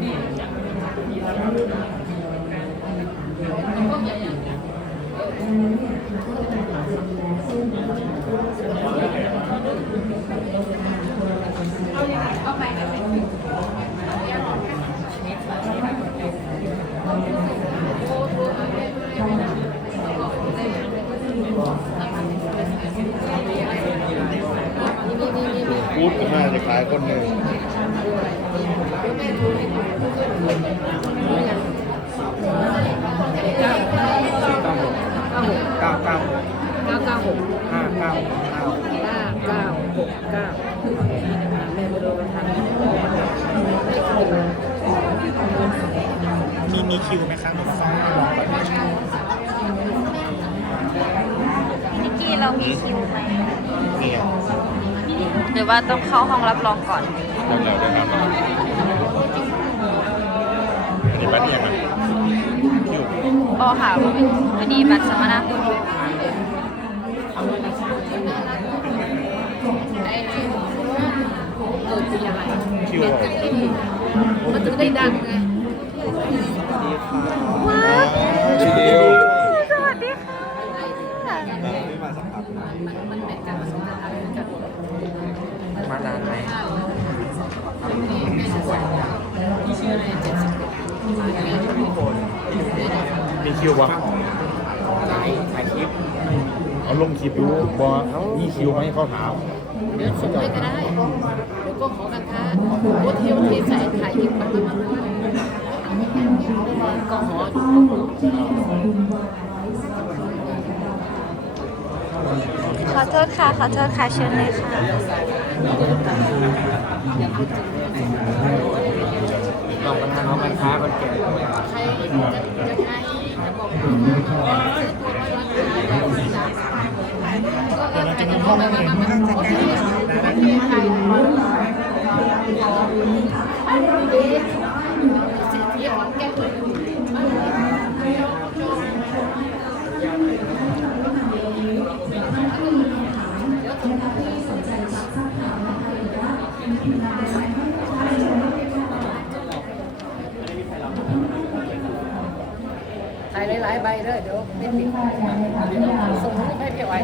พูดก็น่าจะขายคนหนึ่ง เก้าเก้าเก้าเก้าหกห้าเก้าเก้าห้าเก้าหกเก้าแม่ไปโดนมันทำมีมีคิวไหมครับน้องฟ้านิกกี้เรามีคิวไหมนี่ไงหรือว่าต้องเข้าห้องรับรองก่อนเราเราได้ครับ อันนี้บ้านยังไงคิวอ๋อค่ะวันนี้บัตรสมนาคุณไอ้เกิดปีอะไรคิวมันถึงได้ดังไงว้าวชิดิวสวัสดีค่ะไม่มาสักพักมันเป็นการผสมกันอะไรกันมานานไหมมีชื่ออะไรเจ็ดสิบ มีคิวบ่ถ่ายถ่ายคลิปเอาลงคลิปดูบ่มีคิวไหมเขาถามเดี๋ยวส่งให้ก็ได้เดี๋ยวก็ขอราคาโอเทลเทใส่ถ่ายอีกมันมันมันก็หออยู่ก็หอขอโทษค่ะ ขอโทษค่ะ เชิญเลยค่ะลองกันทางน้องกันค้าคนแก่ใครจะจะให้บอกซื้อตัวร้อย รา คาเดี๋ยวเราจะมีห้องเลยไม่ต้องจัดการใครเศรษฐีของแก้วถ่ายหลายๆใบเลยเดี๋ยวไม่ติดส่งรูปให้พี่ไว้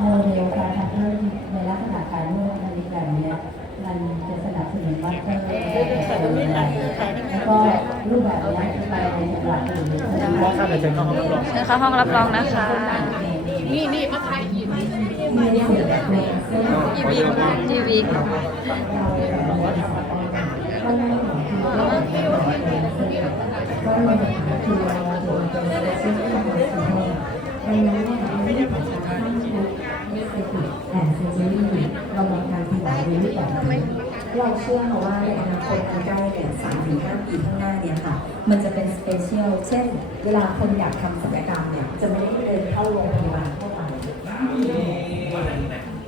โมเดลการทำธุรกิจในลักษณะการนวดนาฬิกาเนี้ยมันจะสนับสนุนวัดเตอร์แล้วก็รูปแบบเนี้ยไปในจังหวัดอื่นมองข้ามไปเชิญน้องรับรองเชิญเขาห้องรับรองนะคะ นี่นี่มาถ่ายอีกจีบีจีบีเรามองการขยายในรูปแบ เราเชื่อค่ะว่าในอนาคตอันใกล้เนี่ยสามถึงห้าปีข้างหน้าเนี่ยค่ะ มันจะเป็นสเปเชียล เช่น เวลาคนอยากทำศัลยกรรมเนี่ย จะไม่ได้เดินเข้าโรงพยาบาลเข้าไป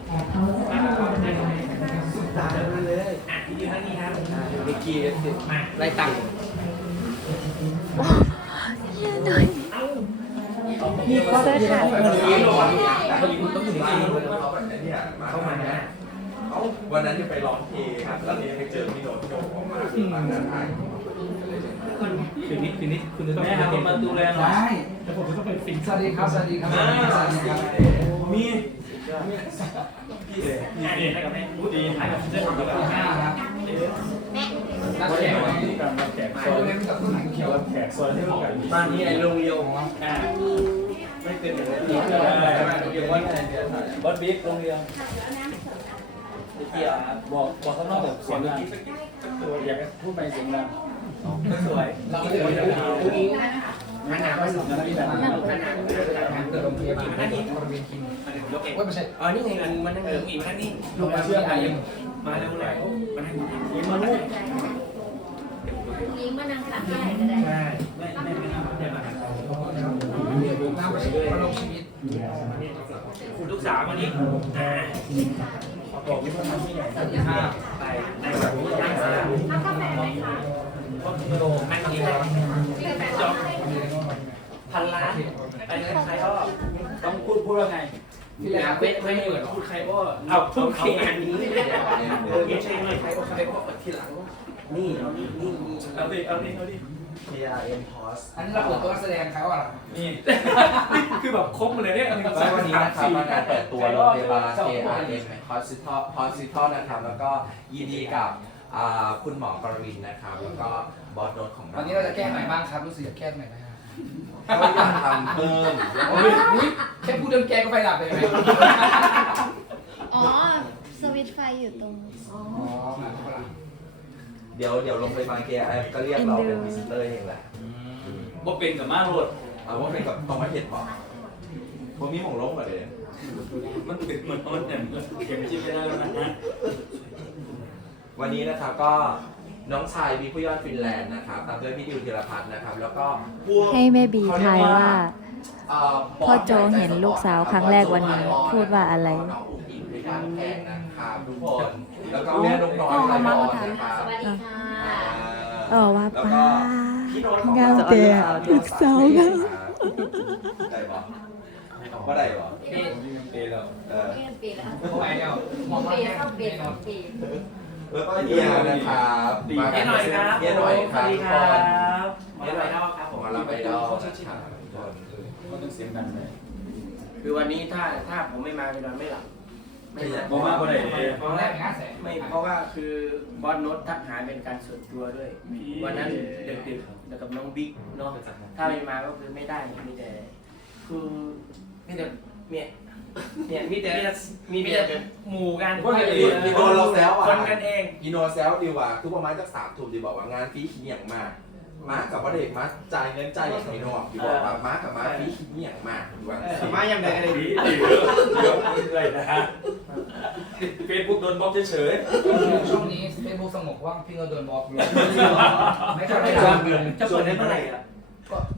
แต่เขาจะเข้าโรงพยาบาลตามมาเลยอะยืนข้างนี้ครับเด็กกี้ไล่ตังค์ เยอะ หน่อยเสื้อค่ะเขาอยู่ต้องอยู่ในทีมเข้ามานะวันนั้นยังไปร้องเพลงครับแล้วนี่ไปเจอพี่โดดโยกออกมาที่บ้านนั้นไทยคืนนี้คืนนี้คุณจะต้องแม่ครับมาดูแลหน่อยได้แต่ผมจะต้องเป็นฟินสวัสดีครับสวัสดีครับสวัสดีครับมีดีถ่ายกับเจ้าของกับห้าครับ นักแข่งวันนี้กับนักแข่งโซนเล่นกับผู้หญิงเขียวแขกโซนที่ร่วมกันบ้านนี้ไอ้โรงเรียวอ่าไม่เป็นอย่างนั้นนี่คืออะไรเรียกว่าอะไรเนี่ยบอสบิ๊กโรงเรียนเกี่ยวบอกบอกข้างนอกแบบเสียงดังอยากพูดไปเสียงดังสวยเราก็เลยจะพูดอีกงานหนาไม่สุดนะพี่แบบงานหนาเกิดโรงพ ยาบาลนั่นนี่บริเวณคิงว่าไม่ใช่อ๋อนี่ไงมันมันนั่งอยู่อีกมันนั่งนี่ลูกมาเชื่อใครมาเร็วหน่อยมันนั่งอยู่มาลูกลิงก์มานั่งขังที่ไหนก็ได้ใช่ไม่ไม่ไม่ต้องเดี๋ยวมาหาเราคุณลูกสาววันนี้อ่าบอกที่พ่อมาที่ไหนห้าไปในแบบนี้ย่างสลัดเอากาแฟไหมคะพ่อโลแม่งนี้จบพันล้านอันนี้ใครก็ ต้องพูดพูดว่าไงที่แล้วเว้ไม่เหมือนพูดใครก็เอาพูดงานนี้เออไม่ใช่ไม่ใครก็ใครก็ทีหลังนี่เอานี่นี่เอาดิเอาดิเอาดิ PRM Pos อันนี้เราเปิดตัวแสดงเขาอะนี่คือแบบครบเลยเนี่ยแล้ววันนี้นะครับมางานเปิดตัวโรงพยาบาล KRM Hospital Hospital นะครับแล้วก็ยินดีกับอ่าคุณหมอกรวินนะครับแล้วก็บอสโดนของเราวันนี้เราจะแก้ไหนบ้างครับรู้สึกจะแก้ตรงไหนบ้างครับ ก็อยากทำเพิ่มโอ้ยอุ๊ยแค่พูดเรื่องแก้ก็ไฟดับเลยไหมอ๋อ สวิตช์ไฟอยู่ตรง อ๋อมาทุกคนละเดี๋ยวเดี๋ยวโรงพยาบาล KRM ก็เรียกเราเป็นวิสิเตอร์เองแหละบ่เป็นกับมาโรดเอาว่าเป็นกับตรงมาเห็ดบอกผมมีหมองล้มเหรอเดี๋ยวมันเป็นเหมือนมันเนี่ยเข็มจิ้มไม่ได้แล้วนะฮะวันนี้นะครับก็ น้องชายมีผู้ยอดฟินแลนด์นะครับตามด้วยพี่ดิวธีรพัฒน์นะครับ แล้วก็พวกให้แม่บีทายว่าเอ่อพ่อโจเห็นลูกสาวครั้งแรกวันนี้พูดว่าอะไร น้องอุ้งอิงในการแข่งนะครับทุกคนแล้วก็แม่นกน้อยไทยบอลนะครับสวัสดีค่ะเออว่าแล้วป้าก็พี่โน้ตของงามเราแต่ลูกสาวงาม ได้ปะว่าได้ปะเปย์แล้วเออเปลี่ยนเปลี่ยนแล้วเข้าไปแล้วมองเปว่าลี่ยนแก้เข้าเปลี่ยนแน่นเข้าอนเปลี่ยน แล้วก็เฮียนะครับมาเฮียหน่อยครับเฮียหน่อยครับสวัสดีทุกคครันบเฮียหน่อยครับผมหมาลำไอดอลนะครับทุกคนก็ต้องเสียงดังเลยคือวันนี้ถ้าถ้าผมไม่มาไปนอนไม่หลับไม่อยากบอกว่าอะไรตอนแรกเป็นงานแสงไม่เพราะว่าคือบอสโน้ตทักหาเป็นการส่วนตัวด้วย วันนั้นดึกๆแล้วกับน้องบิ๊กเนาะถ้าไม่มาก็คือไม่ได้มีแต่คือมีแต่เนี่ย เนี่ยมีแต่มีแต่หมู่กันพี่พี่โดนเราแซวอะคนกันเองพี่โนแซวดีว่าคือประมาณสักสามทุ่มดีบอกว่างานฟรีขี้อย่างมากมากับว่าเด็กมาจ่ายเงินจ่ายอย่างพี่โนดีบอกว่ามากับมาฟรีขี้อย่างมากดีว่ามายังไงกันเลยดีดีเดี๋ยวเลยนะฮะเฟซบุ๊กโดนบล็อกเฉยช่วงนี้เฟซบุ๊กสงบว่างพี่เงินโดนบล็อกอยู่ไม่ๆค่อยได้จะทำเงินจะเปิดได้เมื่อไหร่อะ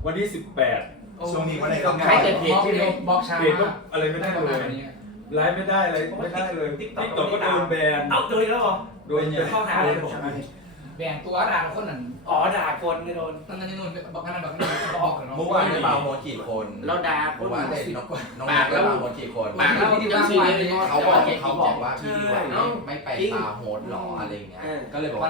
วันที่18 ช่วงนี้ว่าเด็กใครจะเพจที่ไหนบล็อกช้าเพจก็อะไรไม่ได้เลยไลฟ์ไม่ได้อะไรไม่ได้เลยติ๊กต็อกก็โดนแบนเอาตัวแล้วเหรอโดนจะเข้าหาเลยบอกแบ่งตัวด่าคนนั้นอ๋อด่าคนก็โดนนั่นนั่นนู่นบอกกันนั่นบอกกันนั่นบอกกันเนาะเมื่อวานได้บาโฮกี่คนเราด่าคเมื่นอวานได้น้องน้องมาได้บาโฮกี่คนปากแล้วที่ว่างไปเขาบอกเขาบอกว่าพี่ดิวไม่ไปบาร์โฮสหรออะไรเงี้ยก็เลยบอกว่า